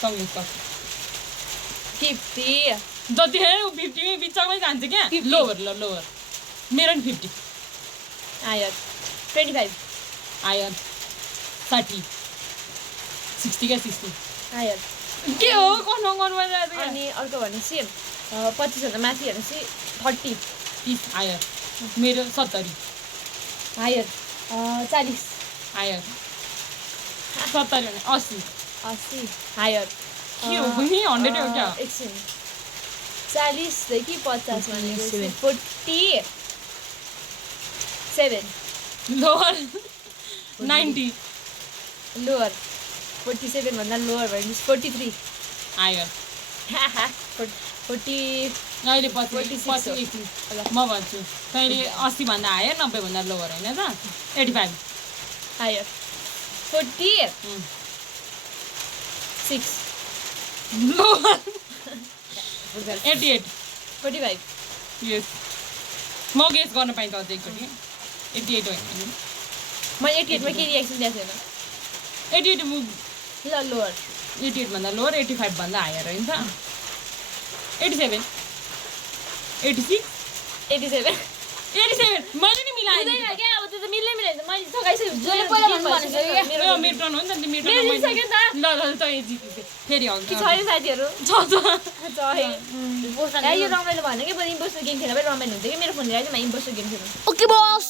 सङ्गीत कस 50 जति 50 बिचमै जान्छ क्या लोवर मेरो नि 50 आयर 25 आयर 30 60 क्या 60 आयर के हो कन्फर्म गर्नु पर्छ अनि अर्को भनेपछि 25 भन्दा माथि भनेपछि 30 30 आयर मेरो 70 आयर 40 आयर 70 भने 80 हायर के हो नि 100 हो क्या एकछिन 40 देखि 50 भनेको 47 लोवर 90 लोअर 47 भन्दा लोअर भनेपछि 43 आयर 40 अहिले 46 पछि म भन्छु तैँले 80 भन्दा हायर 90 भन्दा लोवर होइन त 85 हायर 46 लोवर 88 45 यस म गेस गर्न पाइन्छ अझै एकचोटि 88 होइन मैले 88 मा के रिएक्सन दिएको छैन 88 म ल लोअर 88 भन्दा लोवर 85 भन्दा हायर होइन त 87 86 87 मैले नि मिलाएँ क्या अब त्यो त मिल्नै मिल्दैन मैले सघाइसकेँ जसले पहिला भन्नु भनेको मेरो टर्न हो नि त मेरो मेरो जित्सक्यो नि त ल त जित्यो फेरि कि छैन साथीहरू छ यो रमाइलो भएन कि बरु इम्पोस्टर गेम खेल्दा पनि रमाइलो हुन्छ कि मेरो फोन ल्याएर इम्पोस्टर गेम खेल्नु ओके बस